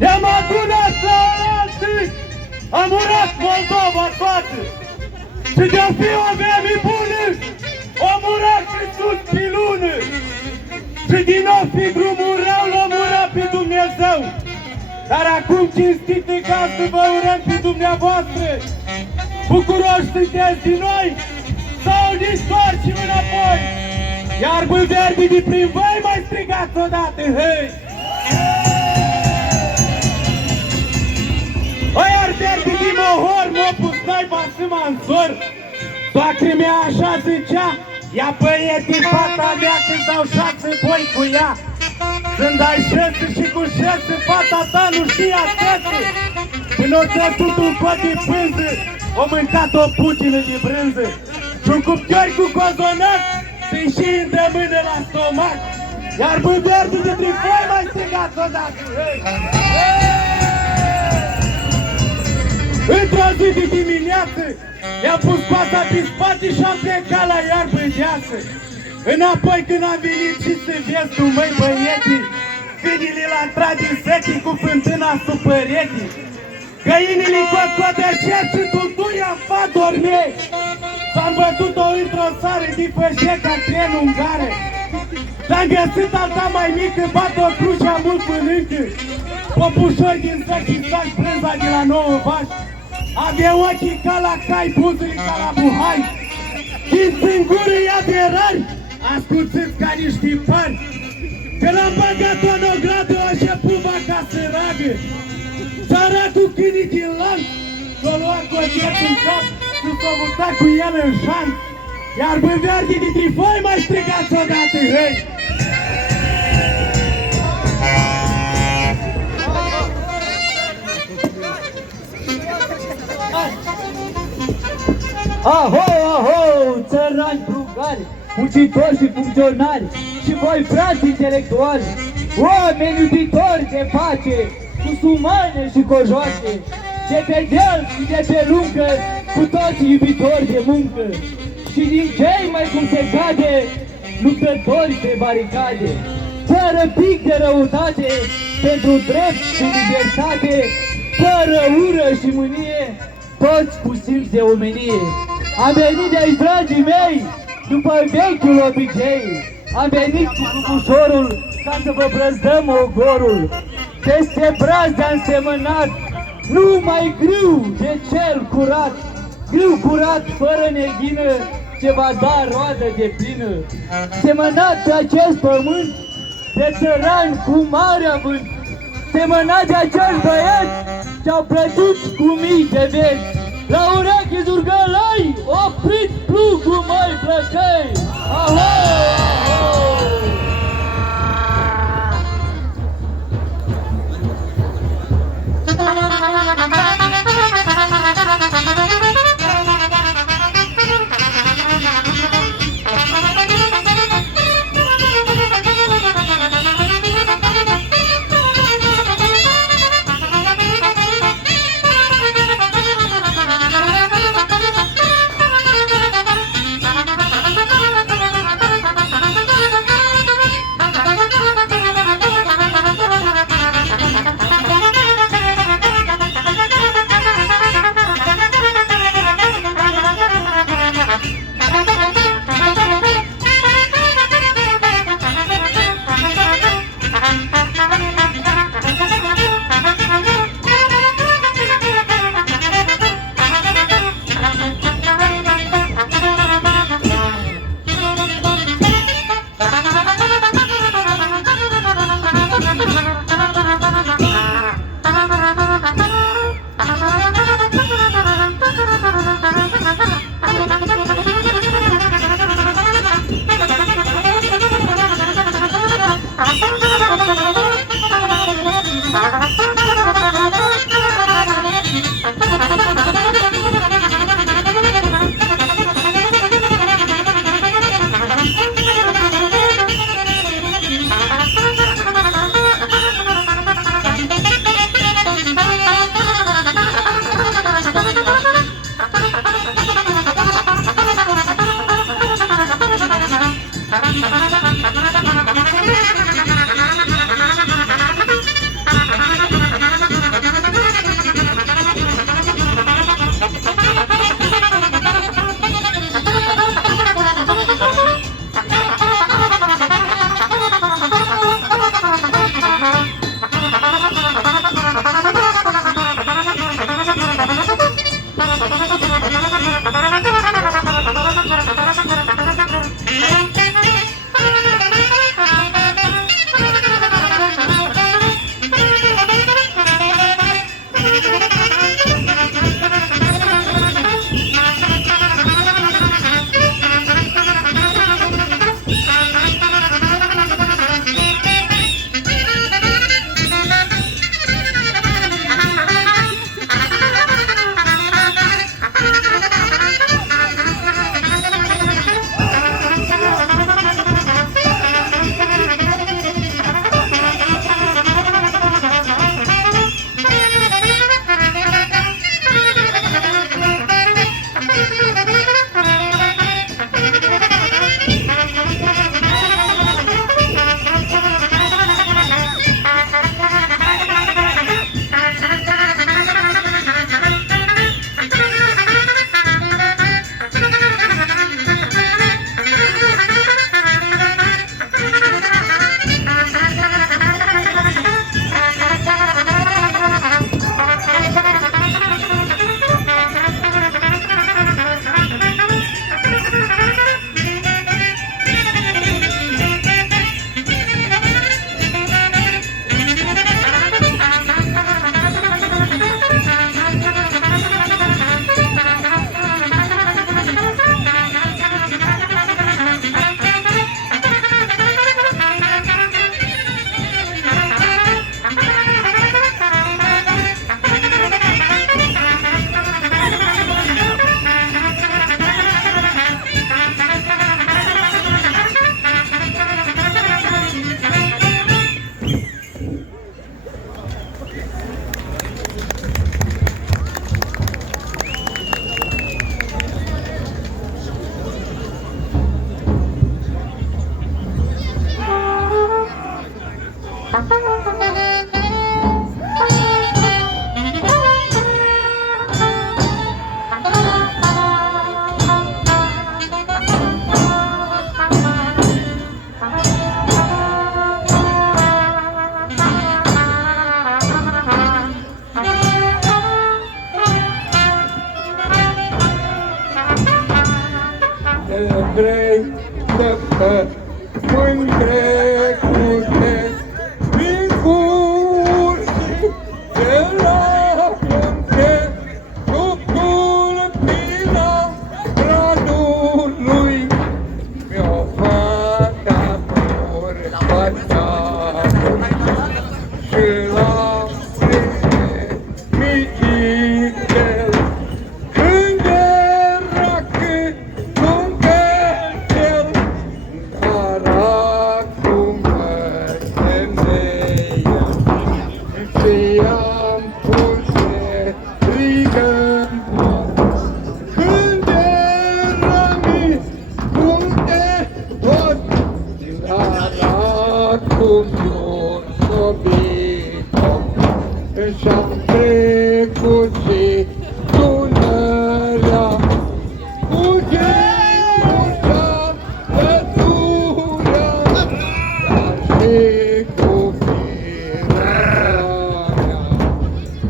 Ne-am adunat la alții, am urat Moldova toată. Și de-a fi o vreme bună, am urat Iisus pe lună. Și din nou fi drumul rău, l-am urat pe Dumnezeu. Dar acum, cinstite gazdă, vă urăm pe dumneavoastră. Bucuroși sunteți din noi sau ne întoarcem înapoi? Iarbă verde de prin voi mai strigați odată, hei! O iar verde din Mohor m-a pus naiba să mă însor. Soacră mea așa zicea, ia băietii fata mea când dau 6 boi cu ea. Când ai 6 și cu 6, fata ta nu știa tăță. Până o țăsut un cot de pânză, o mâncat o putină de brânză. Și-un cuptor cu cozonac să-i și îndemână la stomac. Iar băverde de trifoi mai strigați odată. Într-o zi de dimineață i-am pus coasa pe spate și-am plecat la iarbă deasă. Înapoi când am venit și să vezi tu, măi băietii, câinile l-a intrat din setii cu fântâna sub peretii. Găinile cotcotășesc și tuntuia fa dorme. S-am bătut-o într-o sare de fășec ca tren ungare. S-am găsit alta mai mică, bat-o crucea mult mănâncă. Popușoi din săc și saci brânza de la 9 vași. Avea ochii ca la cai, buzele ca la buhai. Dinți în gură ea de rari, ascuțiți ca niște pani. Că l-am băgat-o în o gradă, o șepuva ca să ragă. Săracul chinii din lanț, s-o lua cocheț în cap și s-o muta cu el în șanț. Iar băverde de trifoi mai strigați odată, hei! Aho, aho, țărani frugari, muncitori și funcționari, și voi frați intelectuali, oameni iubitori de pace, cu sumane și cojoace, de pe deal și de pe lungă, cu toți iubitori de muncă, și din cei mai cum se cade, luptători pe baricade, fără pic de răutate, pentru drept și libertate, fără ură și mânie, toți cu simț de omenie. Am venit de aici, dragii mei, după vechiul obicei. Am venit cu cucușorul ca să vă brăzdăm ogorul. Peste braz am semănat numai grâu de cel curat. Grâu curat, fără neghină, ce va da roadă de plină. Semănat pe acest pământ de țărani cu mare avânt. Semănat de acești băieți ce-au plătit cu mii de veci. La urechi zurgălăi, opriți plugul, mai plăcăi! Aho, aho! la Michitel. Când era cât un cățel, dar acum femeie, ți-am puse strigăm. Când era mic, cum te pot, dar acum eu s-o și-am trecut și Dunărea. Cu gemuța pădurea, dar și cu firea mea.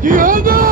Diana!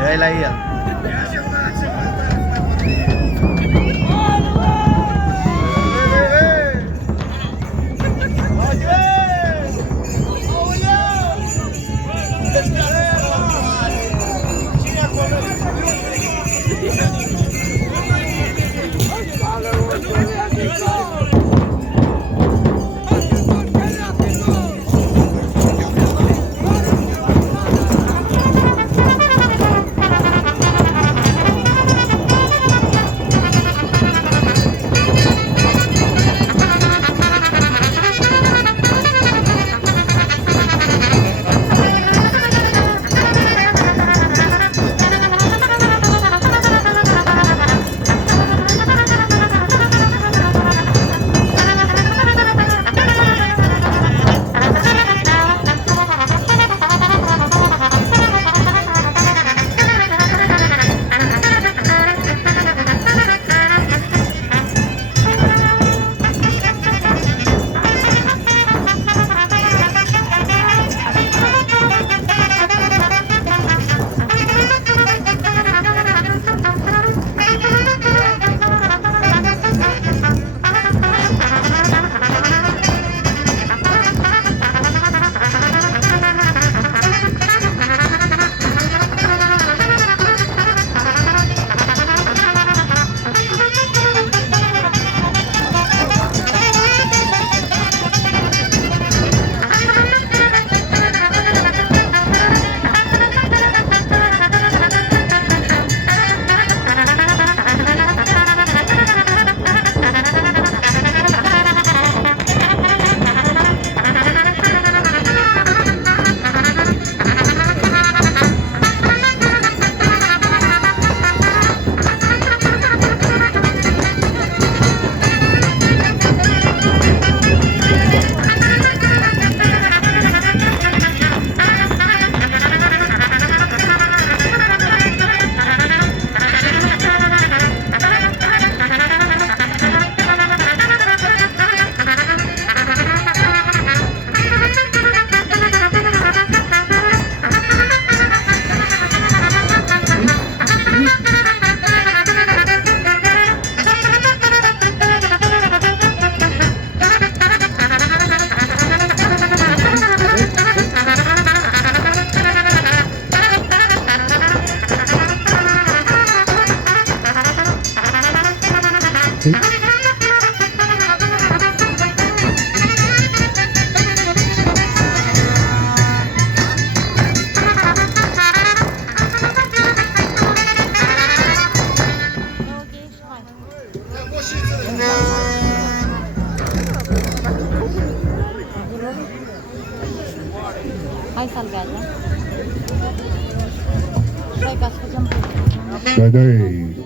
Dai la ea.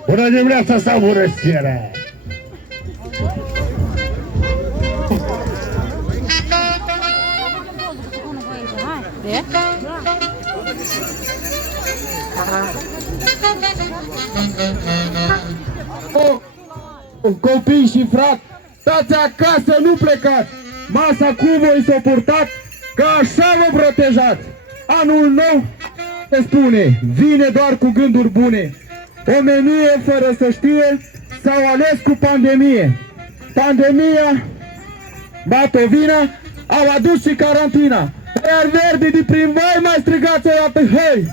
Bună dimineața, Samureștiere! Copii și frat, stați acasă, nu plecați! Masa cum voi s-o purtat, că așa vă protejați! Anul nou se spune, vine doar cu gânduri bune. Omenie fără să știe s-au ales cu pandemie. Pandemia, batovina, au adus și carantina. Iar verde de prin voi mai strigați o dată, hei!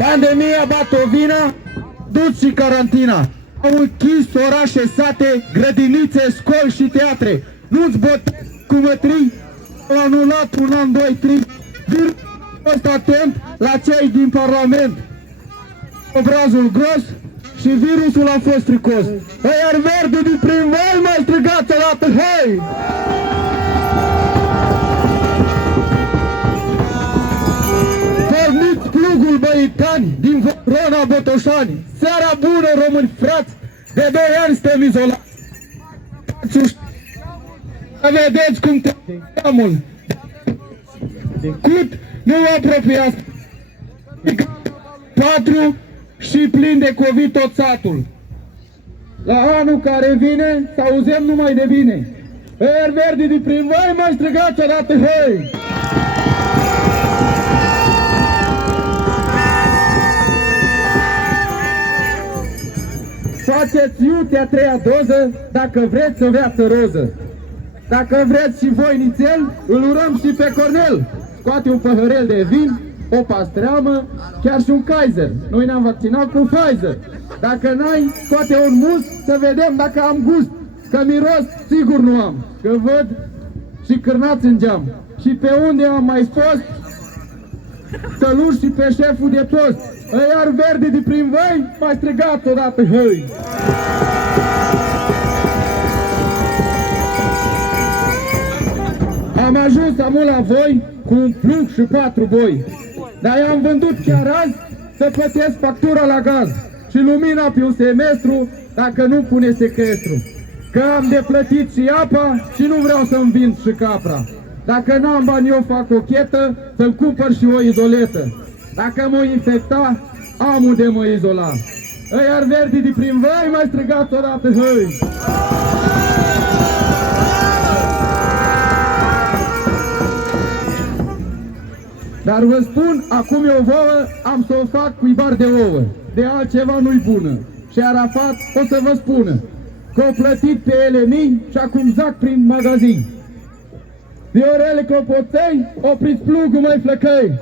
Pandemia, batovina, dus și carantina. Au închis orașe, sate, grădinițe, școli și teatre. Nu-ți botezi cu mătrii, au anulat un an, 2, 3. Virusul a fost atent la cei din Parlament. Obrazul gros și virusul a fost fricos. Iar verde din prin voi mai strigați o dată, hei! Porniți plugul, băitani, din Verona, Botoșani. Seara bună, români frați, de 2 ani stăm izolați. Să vedeți cum te amul. Cut, nu vă apropiați. 4 și plin de COVID tot satul. La anul care vine, să auzem numai de bine. Iar verde de prin voi mai strigați o dată, hei! Faceți iute a 3-a doză dacă vreți o viață roză. Dacă vreți și voi nițel, îl urăm și pe Cornel. Scoate un păhărel de vin, o pastreamă, chiar și un Kaiser. Noi ne-am vaccinat cu Pfizer. Dacă n-ai, scoate un mus să vedem dacă am gust. Că miros sigur nu am, că văd și cârnați în geam. Și pe unde am mai fost, să-l și pe șeful de tost. Iar verde de prin voi, mai strigați odată, hei! Am ajuns amul la voi cu un plug și 4 boi. Dar i-am vândut chiar azi să plătesc factura la gaz și lumina pe un semestru dacă nu pune sequestru. Că am de plătit și apa și nu vreau să-mi vind și capra. Dacă n-am bani eu fac o chetă să-mi cumpăr și o izoletă. Dacă mă infecta, am unde mă izola. Iar verde de prin voi mai strigați o dată, hei! Dar vă spun, acum eu vouă am să o fac cu ibar de ouă. De altceva nu-i bună. Și Arafat o să vă spună că o plătit pe LMI și acum zac prin magazin. Viorele clopoței, opriți plugul, măi flăcăi!